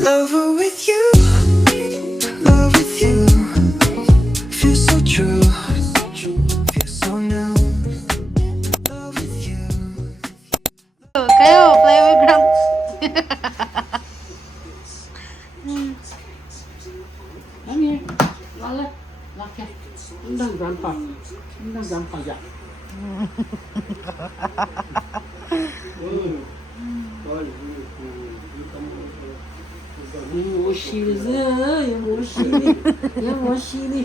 Lover with you, love with you. Feels so true, feels so new. Love with you. Kayo, play with Grandpa. Come here. Lala. Laki. Undang grandpa. Undang grandpa ya. Mo shili, mo shili, mo shili.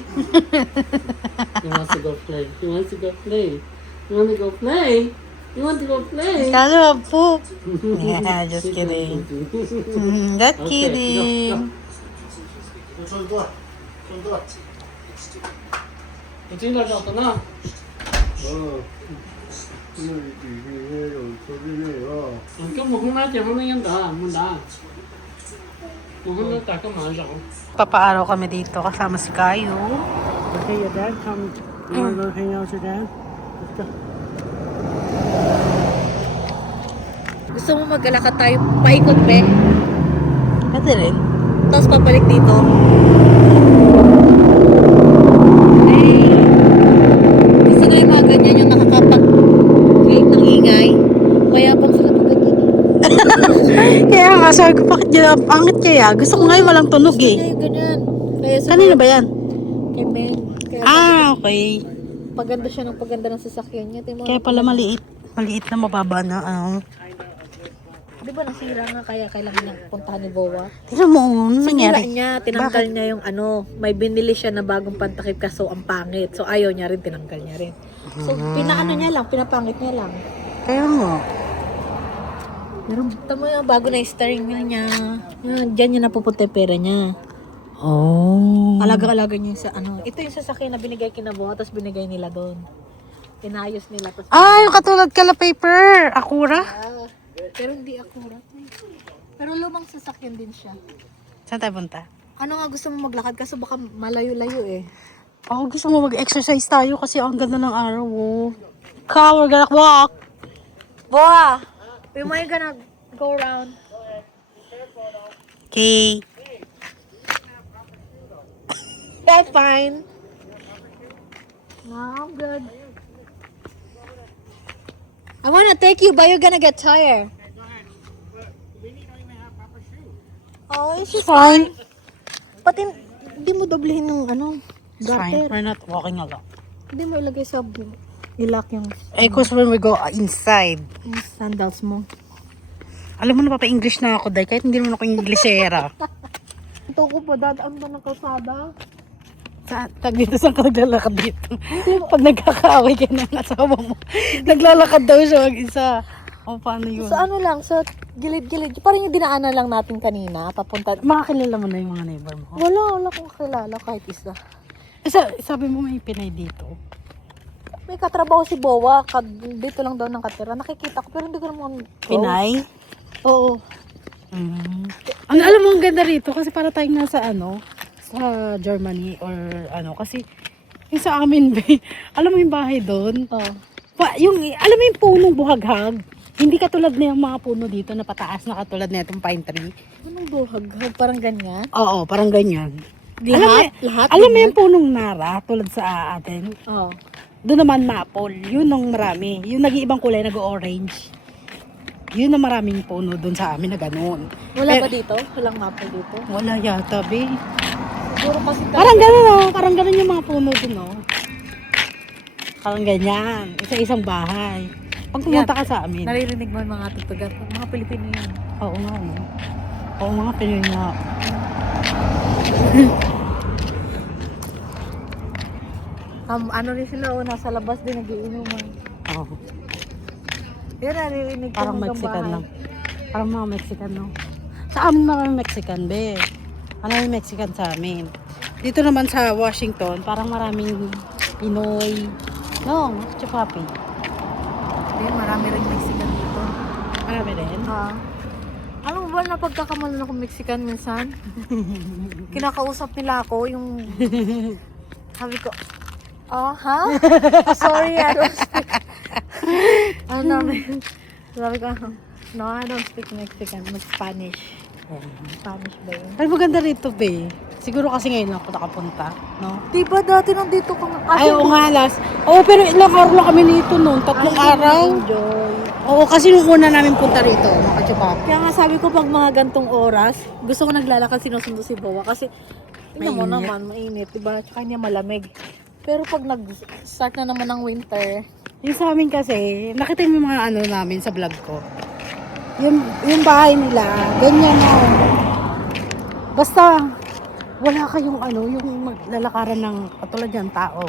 He wants to go play. He wants to go play. You want to go play? You want to go play? Kalo, poop. Yeah, just kidding. Just Okay, kidding. go. 已经来找他了。跟我跟他讲那样打，没打。我跟他打个麻将。 Papaaraw kami dito kasama si Kayo. Okay, your dad come. You wanna go hang out with your dad? Let's go. Gusto mo maglalakad tayo paikot, be? Pwede rin. Tapos papalik dito. Gusto ko yung mga ganyan, yung nakakapag-create ng ingay. Mayabang sila pag ganyan. Kaya nga, sabi ko, bakit yun ang pangit kaya? Gusto ko ngayon walang tunog Gusto eh. niya yung ganyan. Kaya sa Kanina ba yan? Kay Ben. Kaya Okay. paganda siya ng paganda ng sasakyan niya. Kaya pala maliit. Maliit na mababa na. Di ba nasira nga kaya kailangan niya puntahan ni Bowa? Tignan mo, ano Sinira nangyari? niya, tinanggal niya yung may binili siya na bagong pantakip kaso ang pangit. So ayaw niya rin, tinanggal niya rin. So pinaano niya lang, pinapangit niya lang. Kaya nga. Pero tama yung bago na yung steering wheel niya. Diyan niya napupunta yung pera niya. Oh. Alaga-alaga niya yung sa Ito yung sasakyan na binigay kina Bowa, tapos binigay nila doon. Inayos nila. Tapos Yung katulad kala paper. Akura. pero hindi akurat. Pero lumang sasakyan din siya. Saan tayo punta? Ano nga gusto mo maglakad kasi baka malayo-layo eh. Ako gusto mo mag-exercise tayo kasi ang ganda ng araw. Oh. Come, we're gonna walk. Boa! We might gonna go around. Okay. That's fine. No, I'm good. I wanna take you, but you're gonna get tired. Oh, it's It's just fine. Pati hindi mo doblehin ng It's fine. gutter. We're not walking alone. Hindi mo ilagay sa ilak yung Because when we go inside, sandals mo. alam mo na papa-English na ako, Day. Kahit hindi naman ako Englishera. Ito ko pa, dadaan ba ng kalsada? Tag dito, saan ka naglalakad dito? Pag nagkakaaway ka ng asawa mo, naglalakad daw siya mag-isa. O, paano yun? Sa ano lang, sa gilid-gilid. Parang yung dinaanan lang natin kanina, papunta. Makakilala mo na yung mga neighbor mo. Wala akong kilala kahit isa. Sabi mo may Pinay dito. May katrabaho si Bowa, dito lang daw ng katira. Nakikita ko, pero hindi ko naman... Pinay? Oo. Alam mo, ang ganda rito kasi para tayong nasa sa Germany or kasi yung sa amin, alam mo yung bahay doon? Oh. Alam mo yung punong buhaghag? Hindi katulad na yung mga puno dito na pataas na katulad na itong pine tree. Anong buhag? Parang ganyan? Oo, parang ganyan. Lahat? Alam mo yung punong nara tulad sa atin? Oo. Doon naman maple, yun ang marami. Yung nag-iibang kulay, nag-orange. Yun ang maraming puno doon sa amin na ganun. Wala ba dito? Walang maple dito? Wala yata, be. Siguro kasi... Parang ganun, parang ganun yung mga puno doon, Parang ganyan. Isa-isang bahay. Pag pumunta ka sa amin. Naririnig mo yung mga tutugan. Mga Pilipino yun. Oo nga, no? Oo nga, Pinoy nga. Ano rin sila, nasa labas din nagiinuman. Oo. Yun, naririnig ko Parang hanggang Mexican bahay. lang. Parang mga Mexican, no? Sa amin mga Mexican, be. Ano yung Mexican sa amin? Dito naman sa Washington, parang maraming Pinoy. No, Chupapi. Yun, marami rin Mexican dito. Marami rin. Alam mo ba na pagkakamalan ako Mexican minsan? Kinakausap nila ako, yung... Sabi ko, ha? Sorry, I don't speak... Sabi ko, no, I don't speak Mexican, Spanish. Spanish ba yun? Pero maganda rito, be. Siguro kasi ngayon lang ako nakapunta, no? Diba dati nandito ka nga? Ay, oo nga, last. Oo, pero ilang araw lang kami dito noon. 3 araw. Enjoy. Oo, kasi nung una namin punta rito, mga kachupapi. Kaya nga sabi ko pag mga gantong oras, gusto ko naglalakad sinusundo si Bawa kasi tingnan mo Mainit. naman, mainit, diba? Tsaka hindi malamig. Pero pag nag-start na naman ng winter, Yung sa amin kasi, nakita mo yung mga ano namin sa vlog ko. Yung bahay nila, ganyan na. Basta, wala kayong ano, yung lalakaran ng, katulad yan, tao.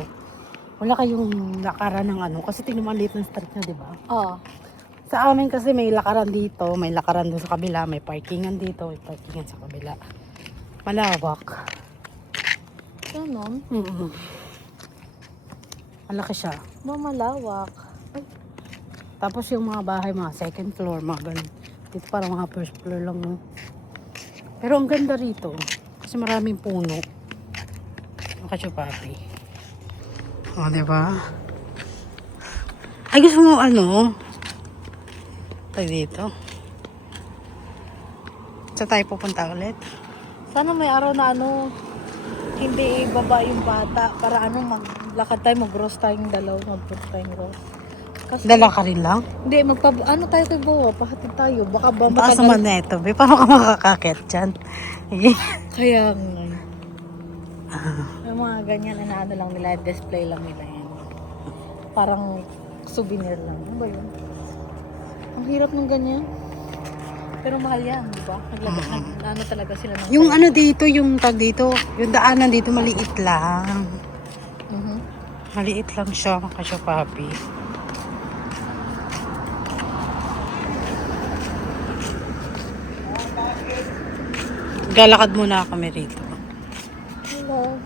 Wala kayong lakaran ng ano, kasi tingnan mo ang liit ng street na, di ba? oh, Sa amin kasi may lakaran dito, may lakaran doon sa kabila, may parkingan dito, may parkingan sa kabila. Malawak. ganun. Malaki siya. Malawak. Tapos yung mga bahay, mga second floor, mga ganun. Dito parang mga first floor lang, no? Pero ang ganda rito, kasi maraming puno. Ang kachupapi. O, diba? Ay, gusto mo ano? Tayo dito. Saan tayo pupunta ulit? Sana may araw na ano, hindi ibaba yung bata para ano, maglakad tayo, mag-gross tayong dalaw, mag-gross tayong gross. Kasi, Dala ka rin lang? hindi, ano tayo kay Bawa, pahatid tayo, baka ba Taas matagal. naman na ito, be. Paano ka makakakit dyan? Kaya nga. Yung mga ganyan, ano lang nila, display lang nila yan. Parang souvenir lang. Ano ba yun? Ang hirap ng ganyan. Pero mahal yan, di ba? Ano talaga sila ng Yung ano dito, yung tag dito, yung daanan dito, maliit lang. Mhm. Maliit lang siya, kachupapi. Galakad muna kami rito. Hello.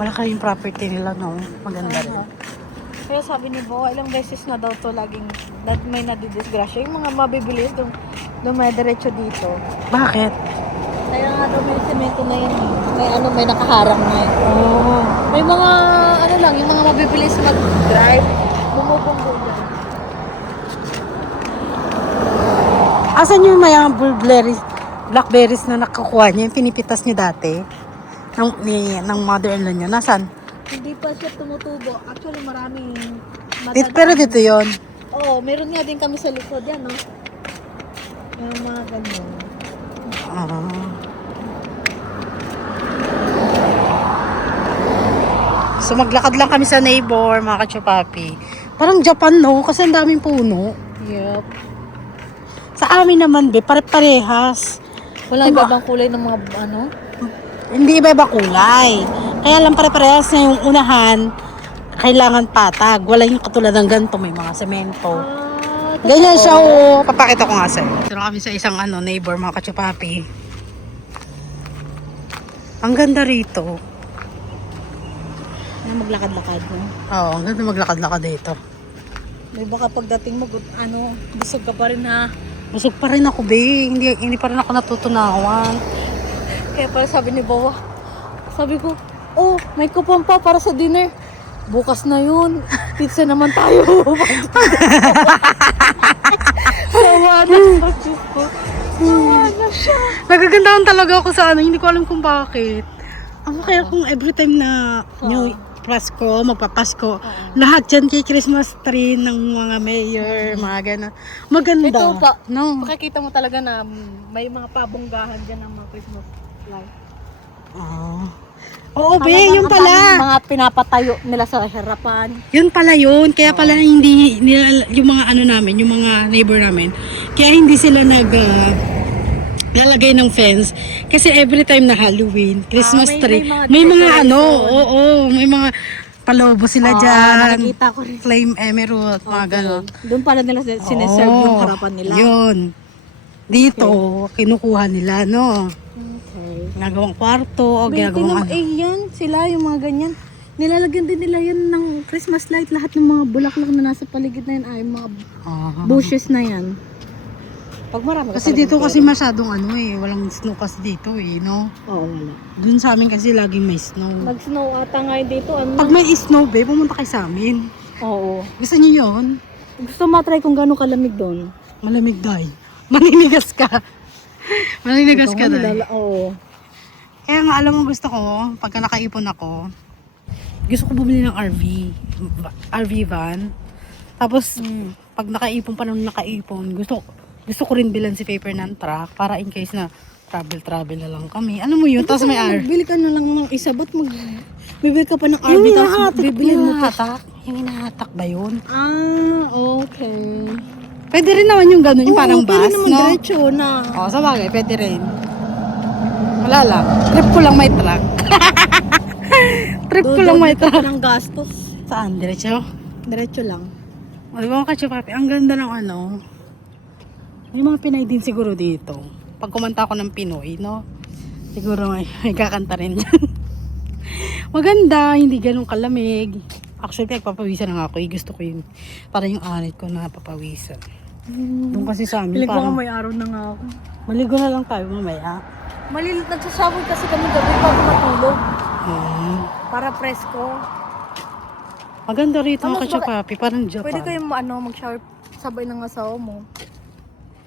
Wala kayong property nila, no? Maganda rin. Aha. Kaya sabi ni Bawa, ilang beses na daw to laging may nadidisgrasya. Yung mga mabibilis dumediretso dito. Bakit? Kaya nga daw may semento na yun. May ano, may nakaharang na yun. Oh. May mga, ano lang, yung mga mabibilis mag-drive, bumubunggo dyan. Asan yung mayang blackberries na nakukuha niya? Yung pinipitas niyo dati? Ng mother-in-law niyo? Nasaan? Hindi pa siya tumutubo. Actually, maraming Pero dito yon. Oo, meron nga din kami sa likod yan, no? Yung mga ganyan. So maglakad lang kami sa neighbor, mga kachupapi. Parang Japan, no? Kasi ang daming puno. Yep. Sa amin naman, be, pare-parehas. Wala iba-ibang kulay ng mga, ano? Hindi iba-iba kulay. Kaya lang pare-parehas na yung unahan, kailangan patag. Wala yung katulad ng ganito, may mga semento. Ganyan siya, oh. Papakita ko nga sa'yo. Pero kami sa isang neighbor, mga kachupapi. Ang ganda rito. Na maglakad-lakad, no? Oo, ang ganda maglakad-lakad dito. May baka pagdating mo, busog ka pa rin, ha? Busog pa rin ako, be. Hindi pa rin ako natutunawan. Kaya pala sabi ni Bawa, sabi ko, oh, may kupon pa para sa dinner. Bukas na yun. Pizza naman tayo. Sawa na siya. Diyos ko. Sawa na siya. Nagagandahan talaga ako sa hindi ko alam kung bakit. Ako kaya kung every time na New Pasko, magpapasko, lahat dyan kay Christmas tree ng mga mayor, mga gano'n. Maganda. Ito pa, No? makikita mo talaga na may mga pabonggahan dyan ng mga Christmas light. Oo, be, yun Ang pala. daming mga pinapatayo nila sa harapan. Yun pala yun. Kaya pala hindi nila, yung mga namin, yung mga neighbor namin, kaya hindi sila lalagay ng fence. Kasi every time na Halloween, Christmas may tree, mga may mga decoration. may mga palobo sila dyan. Nakikita ko rin. Flame emerald, mga gano'n. Doon pala nila sineserve yung harapan nila. Yun. Dito, kinukuha nila, no? Okay. Ginagawang kwarto, o ginagawang yan, sila yung mga ganyan. Nilalagyan din nila yan ng Christmas light. Lahat ng mga bulaklak na nasa paligid na yan ay mga bushes na yan. Pag marami Kasi dito kasi masyadong walang snow kasi dito no? Oo, wala. Dun sa amin kasi laging may snow. Nag-snow ata nga dito. Pag may snow, be, pumunta kayo sa amin. Oo. Gusto niyo yun? Gusto matry kung gano'ng kalamig doon. Malamig dahil. Maninigas ka. Maninigas ka na. Oo. Kaya nga, alam mo gusto ko, pagka nakaipon ako, gusto ko bumili ng RV van. Tapos, pag nakaipon pa nung nakaipon, gusto ko rin bilan si paper ng truck para in case na travel na lang kami. Ano mo yun? Tapos may Bili ka na lang ng isa. Ba't bibili ka pa ng RV tapos bibilin mo pa? Yung hinahatak ba yun? Ah, okay. Pwede rin naman yung gano'n, yung parang bus, pwede naman no? diretso na. Oo, sa bagay, pwede rin. Wala lang. Trip ko lang may truck. Trip ko lang may truck. ng gastos. Saan? Diretso? Diretso lang. O, di ba mga kachupapi, ang ganda ng ano. May mga Pinay din siguro dito. Pag kumanta ako ng Pinoy, no? Siguro may kakanta rin dyan. Maganda, hindi ganun kalamig. Actually, nagpapawisan na nga ako. Gusto ko yun. Parang yung anit ko na papawisan. Doon kasi sa amin, Pilig ko nga parang may araw na nga ako. maligo na lang tayo mamaya. Nagsasabog kasi kami gabi bago matulog. Para presko. Maganda rito Ano, mga kachupapi, parang Japan. Pwede kayong mag-shower sabay ng asawa mo.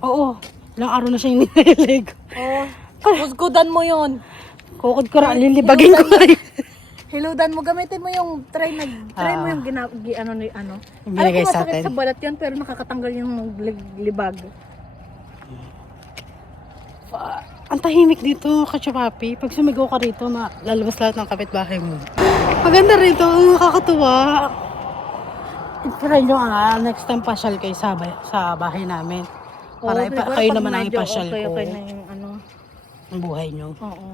Oo, ilang araw na siya yung nililigo. Oh, husgudan mo yun. Kukod ko rin, lilibagin ko rin. Hiludan mo, gamitin mo yung try mo yung ano. Yung Alam binigay ko sa masakit atin. sa balat yun, pero nakakatanggal yung libag. Ang tahimik dito, kachupapi. Pag sumigaw ka rito, lalabas lahat ng kapitbahay mo. Maganda rito, nakakatuwa. Try nyo nga, next time pasyal kayo sa bahay namin. Para siguro kayo pag naman ang medyo ipasyal ko. Okay na yung ano. Ang buhay nyo. Oo.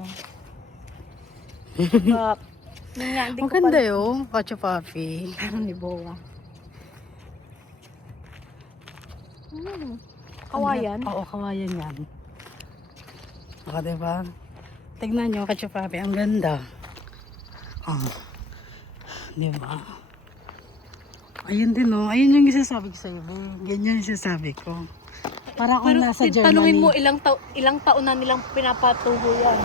Yun nga, hindi ko Maganda yun, kachupapi. Parang ni Boa. Kawayan. Oo, kawayan yan. O, diba? Tignan nyo, kachupapi, ang ganda. Oh. Diba? Ayun din, no? Ayun yung isasabi ko sa'yo, be. Ganyan yung isasabi ko. Parang kung nasa Germany. tanungin mo ilang taon na nilang pinapatuho yan.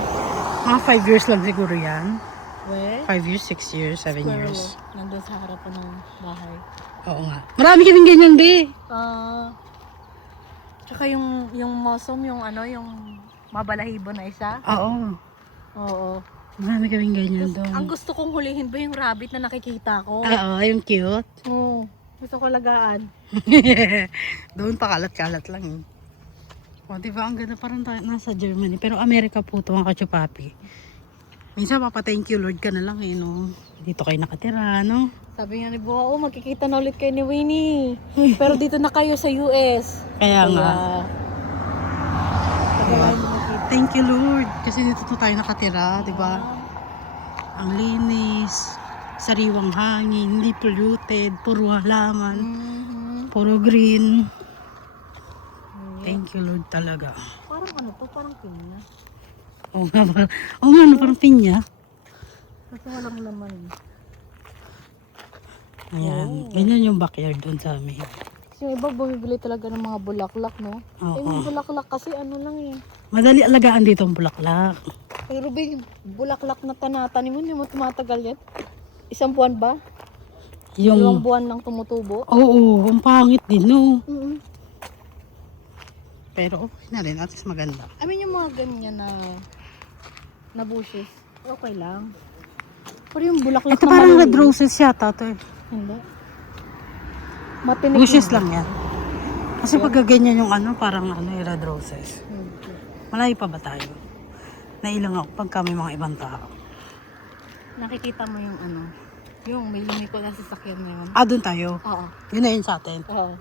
Mga 5 years lang siguro yan. We? 5 years, 6 years, 7 years. Nandun sa harapan ng bahay. Oo nga. Marami kaming ganyan, be. Tsaka yung mosom, yung ano, yung mabalahibo na isa. Oo. Oo. Marami kaming ganyan doon. Ang gusto kong hulihin ba yung rabbit na nakikita ko? Oo, yung cute. Oo. Gusto ko lagaan. Doon pakalat-kalat lang eh. O, diba? Ang ganda parang nasa Germany. Pero Amerika po ito ang kachupapi. Minsan thank you Lord ka na lang eh, no? Dito kayo nakatira, no? Sabi nga ni Buha, magkikita na ulit kayo ni Winnie. Pero dito na kayo sa US. Kaya nga. Kaya, Thank you Lord. Kasi dito tayo nakatira, diba? Ang linis. Sariwang hangin. Hindi polluted. Puro halaman. Puro green. Thank you Lord talaga. parang ano to, parang pinya. Oo nga, no, parang pinya. Kasi walang laman. Ayan. Ganyan yung backyard doon sa amin. Kasi yung iba bumibili talaga ng mga bulaklak, no? Oo. Yung bulaklak kasi ano lang eh. Madali alagaan dito ang bulaklak. Pero ba yung bulaklak na tanatanim mo, hindi mo tumatagal yan? Isang buwan ba? Dalawang Yung... buwan lang tumutubo? Oo, ang pangit din, no? Mm. Pero okay na rin, at least maganda. I mean yung mga ganyan na bushes, okay lang. Pero yung bulaklak Ito na parang maliliit, red roses yata to eh. hindi. Matinik Bushes yun. lang yan. Kasi pag ganyan yung ano, parang ano, red roses. Okay. Malayo pa ba tayo? Nailang ako pag kami mga ibang tao. Nakikita mo yung ano, yung may unicorn na sasakyan na yun. Ah, doon tayo. Oo. Yun na yun sa atin. Oo.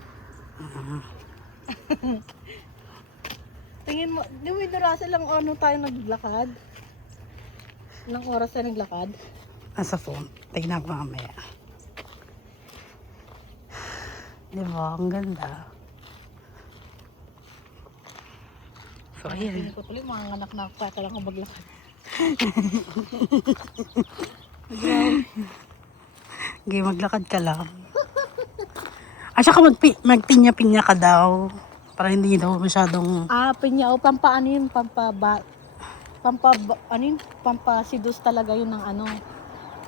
Tingin mo, di mo Russell lang ano tayo naglakad? Ilang oras tayo naglakad? Nasa phone. Tignan ko mamaya. Diba? Ang ganda. So, ayan. Tingin ko tuloy, mga anak na ako kaya lang ako maglakad. Okay, maglakad ka lang. At saka magpinya-pinya ka daw. Para hindi daw masyadong... Pinya o pampaano yun, pampasidus talaga yun ng ano,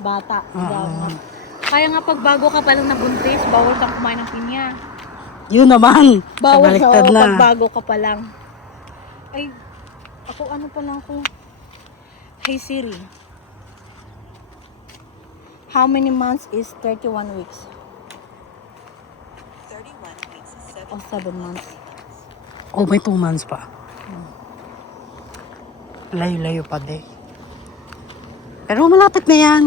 bata. Kaya nga pag bago ka palang nabuntis, bawal kang kumain ng pinya. Yun naman. Bawal Baliktad na na. pag bago ka pa lang. Ay, ako ano pa lang ako. Hey Siri. How many months is 31 weeks? 31 weeks is 7. O 7 months. Oh, may 2 months pa. Layo-layo pa de. Pero malapit na yan.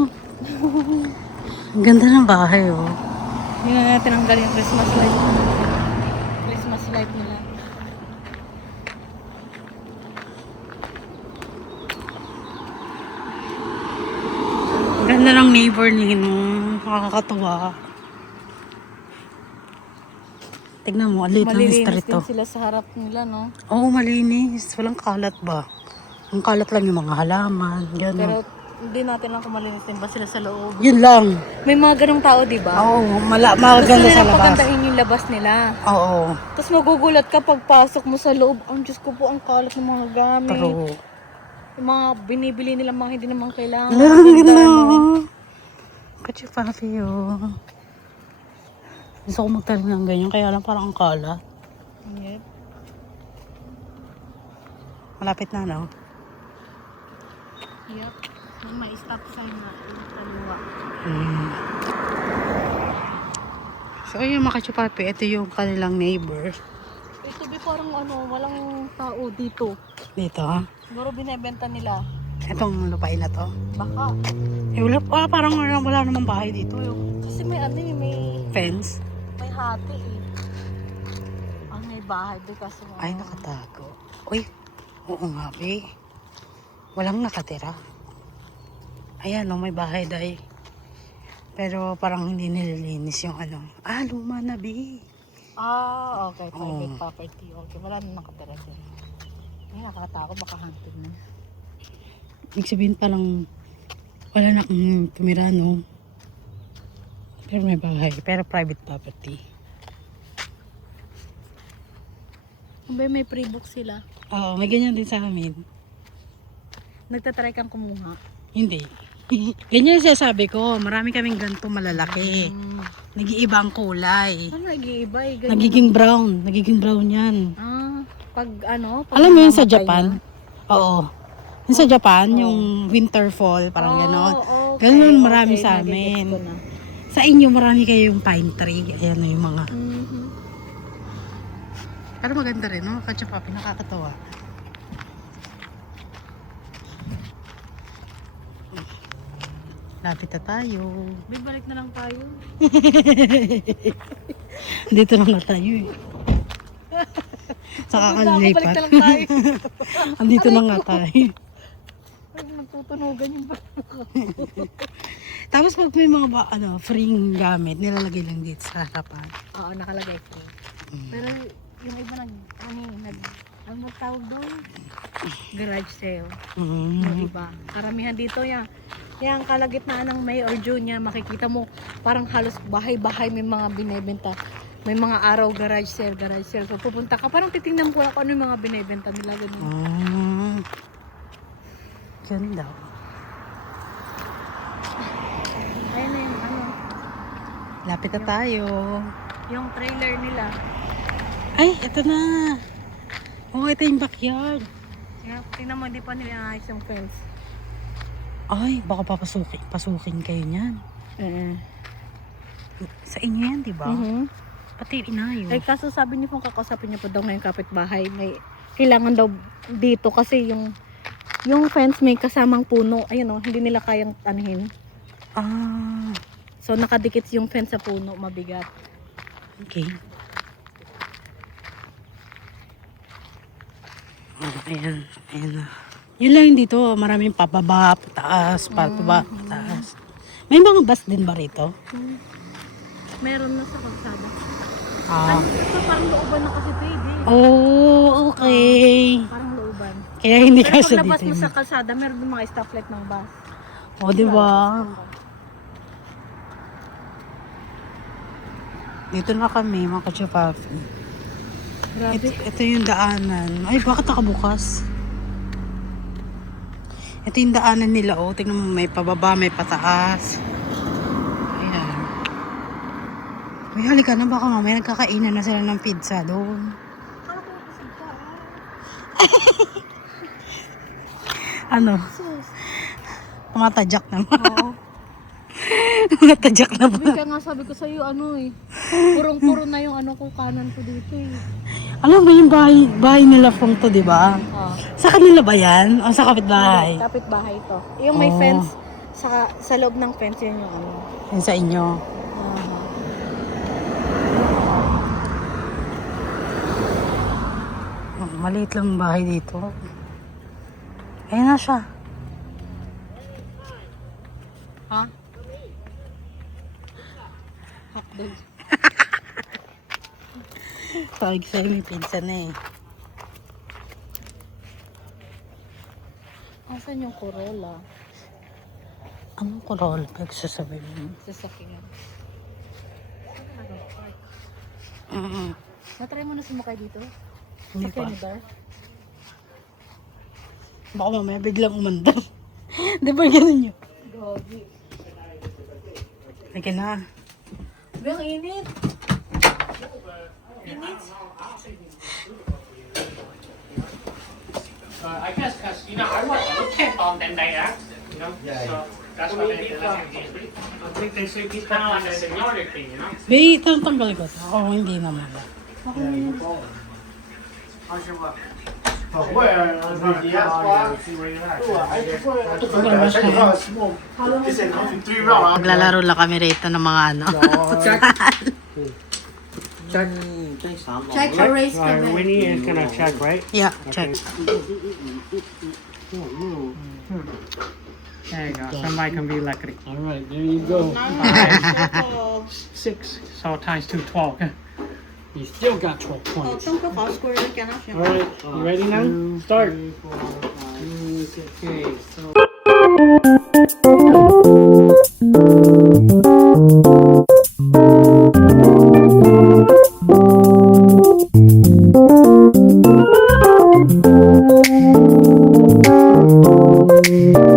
Ang ganda ng bahay, oh. Hindi na natin tinanggal yung Christmas light. Christmas light nila. Ang ganda ng neighbor ni Nakakatuwa. Tignan mo, alit ng Malilinis street din to. sila sa harap nila, no? Oo, malinis. Walang kalat ba? Ang kalat lang yung mga halaman. Pero Gano'n. hindi natin lang kung malinis din ba sila sa loob. Yun lang. May mga ganong tao, di ba? Oo, Gusto maganda sa nila labas. pagandahin yung labas nila. Oo, Tapos magugulat ka pagpasok mo sa loob. Ang Diyos ko po, ang kalat ng mga gamit. true. Yung mga binibili nila mga hindi naman kailangan. Ang Ganda, ganda. no? Kachi papi, oh. Gusto ko magtanim ng ganyan, kaya lang parang ang kalat. Yep. Malapit na, no? Yep. May stop sign na yung kaliwa. So, ayun mga kachupapi, ito yung kanilang neighbor. Ito be parang walang tao dito. Dito, ha? Siguro binebenta nila. Itong lupain na to. Baka. Eh, parang wala namang bahay dito. Yung Kasi may fence. may hati eh. Ang may bahay doon kasi Ay, nakatago. Uy, oo nga, be. Walang nakatira. Ayan, no, may bahay dahi. Pero parang hindi nililinis yung luma na, be. Okay. Private Oo. property. Okay, wala na nakatira dyan. Ay, nakatakot. Baka haunted na. Ibig sabihin parang wala na kang tumira, no? Pero may bahay. Pero private property. May pre-book sila. Oo, may ganyan din sa amin. Nagtatry kang kumuha. Hindi. Ganyan yung sabi ko. Marami kaming ganito malalaki. Nag-iiba ang kulay. Ano nag-iiba eh? Ganyan. Nagiging brown. Nagiging brown yan. Pag Alam mo yun sa namamatay Japan? na? Oo. Yung sa Japan, yung winter fall, parang gano'n. Okay, Ganun marami okay, sa nagigets amin. ko na. Sa inyo, marami kayong pine tree. Ayan na yung mga... Mhm. Pero maganda rin, no? Kachapapi, nakakatawa. Lapit na tayo. Balik na lang tayo. Dito na nga tayo eh. Saka ka Balik lipat. na lang tayo. Andito na nga tayo. Ay, nagtutunugan yung Tapos pag may mga freeing gamit, nilalagay lang dito sa harapan. Oo, nakalagay ko. Pero yung iba ano ba tawag doon? Garage sale. Yung iba. Karamihan dito yung kalagitnaan ng May or June yan, makikita mo parang halos bahay-bahay may mga binebenta. May mga araw garage sale. So pupunta ka, parang titingnan ko lang kung ano yung mga binebenta nila. Ganun. Ganda. Ayun na yung Lapit na tayo. yung trailer nila. Ay, ito na. Oh, ito yung backyard. Tingnan mo, hindi pa nila ayos yung fence. Ay, baka pasukin kayo niyan. Sa inyo yan, di ba? Pati inayo. Ay, kaso sabi niyo kung kakausapin niyo pa daw ngayong kapitbahay, may kailangan daw dito kasi yung fence may kasamang puno. Ayun hindi nila kayang anuhin. So nakadikit yung fence sa puno, mabigat. Okay. Ayan. Ayan na. Yun lang yun dito. Maraming pababa, pataas, pababa, pataas. May mga bus din ba rito? Meron na sa kalsada. Ah. So parang looban na kasi baby. Oh, okay. Parang looban. Kaya hindi Pero kasi paglabas dito. mo sa kalsada, meron din mga stoplight ng bus. Oh, di ba? Dito na kami, mga kachupapi. Grabe. Ito yung daanan. Ay, bakit nakabukas? Ito yung daanan nila, oh. Tingnan mo, may pababa, may pataas. Ayan. Uy, halika na. Baka mamaya nagkakainan na sila ng pizza doon. Akala ko busog ka. Ano? Sus. Tumatadyak naman. Oo. Tumatadyak na ba? Kaya nga sabi ko sa'yo, ano eh. Purong-puro na yung ano ko, kanan ko dito eh. Alam mo yung bahay nila pong to, di ba? Oh. Sa kanila ba yan? O sa kapitbahay? Kapit bahay to. Yung may Oh. fence, sa loob ng fence yun yung ano. Yan sa inyo. Oh, maliit lang ang bahay dito. Ayan na siya. Ha? Hotdog. Tawag sa'yo may pizza na eh. Asan yung Corolla? Anong Corolla pagsasabi mo? Sasakyan. Natry mo na sumakay dito? Hindi Sakyan pa. ni Dar? Baka mamaya biglang umandar. Di ba ganun yun? Gogi. Halika na. Ang init. Init. I guess because you know I wasn't camp on them day out, you know. So that's why they did that. I think they say it's kind of like a seniority thing, you know. Bay, tanggal ko to. Ako hindi naman. Maglalaro lang kami rito ng mga ano. Check your race ka ba? Winnie is gonna check, right? Yeah, check. There you go. Somebody can be lucky. All right, there you go. 6. So times 2, 12. You still got 12 points. All right, you ready now? Start. Okay, so. Thank you.